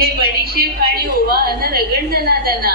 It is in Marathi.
हे बडीशेप आणि ओवा अन रगडदना दना